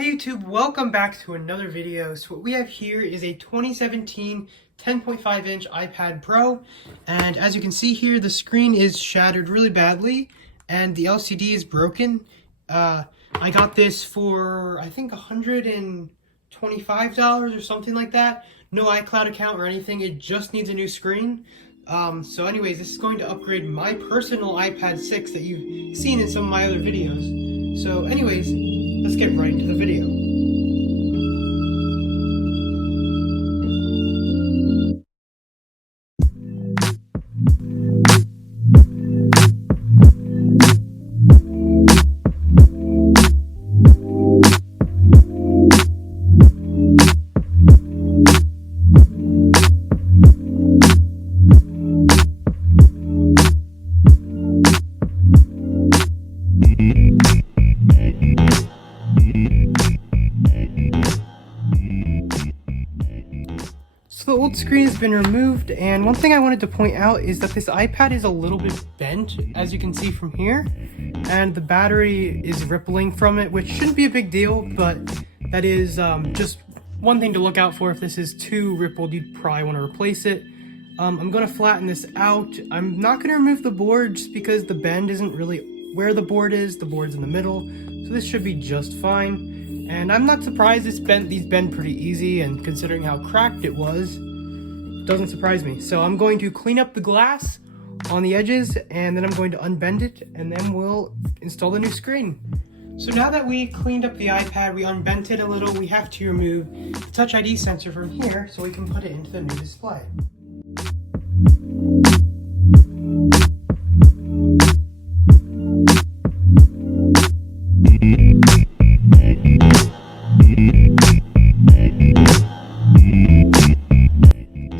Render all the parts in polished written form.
Hey YouTube, welcome back to another video. So what we have here is a 2017 10.5 inch iPad Pro, and as you can see here, the screen is shattered really badly and the LCD is broken. I got this for I think $125 or something like that. No iCloud account or anything, it just needs a new screen. So anyways, this is going to upgrade my personal iPad 6 that you've seen in some of my other videos. So anyways, let's get right into the video. So the old screen has been removed, and one thing I wanted to point out is that this iPad is a little bit bent, as you can see from here, and the battery is rippling from it, which shouldn't be a big deal, but that is just one thing to look out for. If this is too rippled, you'd probably want to replace it. I'm going to flatten this out. I'm not going to remove the board just because the bend isn't really where the board is. The board's in the middle, so this should be just fine. And I'm not surprised these bend pretty easy, and considering how cracked it was, doesn't surprise me. So I'm going to clean up the glass on the edges, and then I'm going to unbend it, and then we'll install the new screen. So now that we cleaned up the iPad, we unbent it a little, we have to remove the Touch ID sensor from here so we can put it into the new display.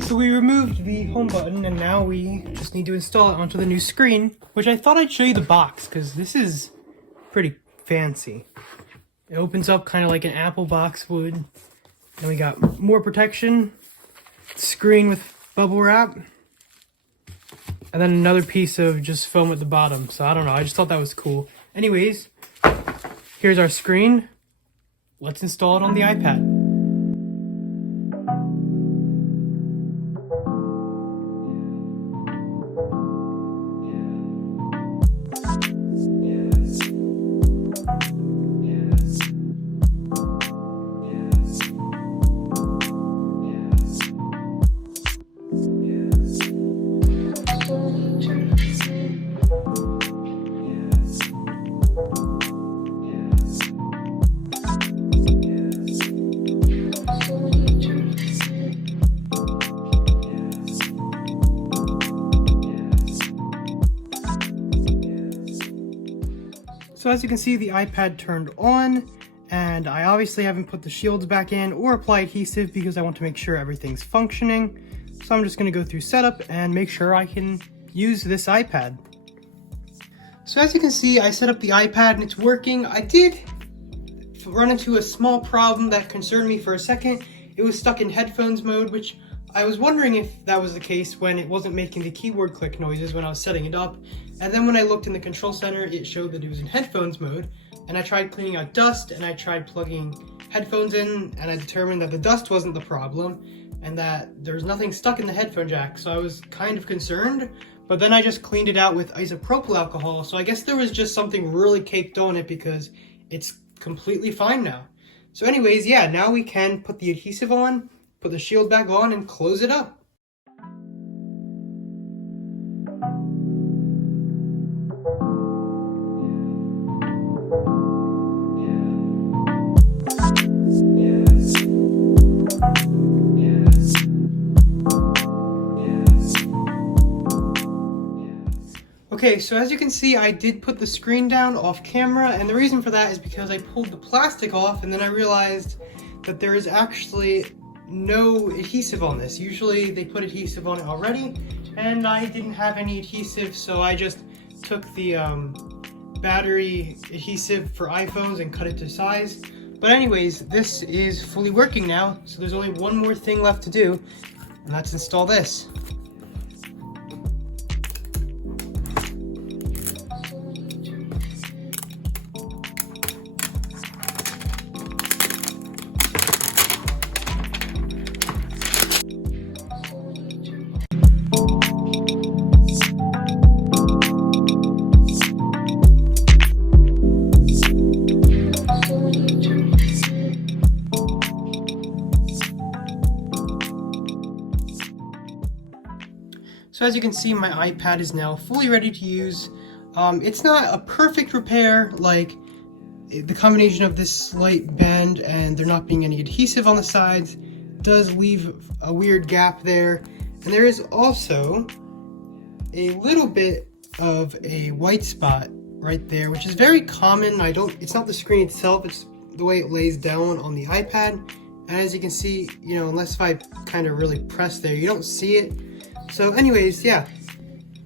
So we removed the home button, and now we just need to install it onto the new screen, which I thought I'd show you the box because this is pretty fancy. It opens up kind of like an Apple box would, and we got more protection, screen with bubble wrap, and then another piece of just foam at the bottom. So I don't know, I just thought that was cool. Anyways, here's our screen. Let's install it on the iPad. So as you can see, the iPad turned on, and I obviously haven't put the shields back in or apply adhesive because I want to make sure everything's functioning. So I'm just going to go through setup and make sure I can use this iPad. So as you can see, I set up the iPad and it's working. I did run into a small problem that concerned me for a second. It was stuck in headphones mode, which I was wondering if that was the case when it wasn't making the keyboard click noises when I was setting it up. And then when I looked in the control center, it showed that it was in headphones mode. And I tried cleaning out dust, and I tried plugging headphones in, and I determined that the dust wasn't the problem and that there was nothing stuck in the headphone jack. So I was kind of concerned, but then I just cleaned it out with isopropyl alcohol. So I guess there was just something really caked on it because it's completely fine now. So anyways, yeah, now we can put the adhesive on, put the shield back on, and close it up. Okay, so as you can see, I did put the screen down off camera, and the reason for that is because I pulled the plastic off and then I realized that there is actually no adhesive on this. Usually they put adhesive on it already, and I didn't have any adhesive, so I just took the battery adhesive for iPhones and cut it to size. But anyways, this is fully working now, so there's only one more thing left to do, and that's install this. So as you can see, my iPad is now fully ready to use. It's not a perfect repair, like the combination of this slight bend and there not being any adhesive on the sides does leave a weird gap there. And there is also a little bit of a white spot right there, which is very common. It's not the screen itself, it's the way it lays down on the iPad. And as you can see, unless if I kind of really press there, you don't see it. So anyways, yeah.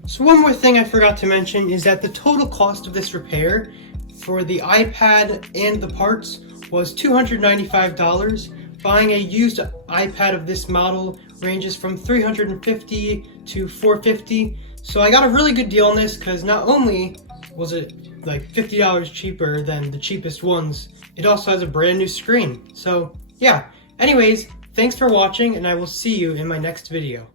So one more thing I forgot to mention is that the total cost of this repair for the iPad and the parts was $295. Buying a used iPad of this model ranges from $350 to $450. So I got a really good deal on this because not only was it like $50 cheaper than the cheapest ones, it also has a brand new screen. So yeah, anyways, thanks for watching and I will see you in my next video.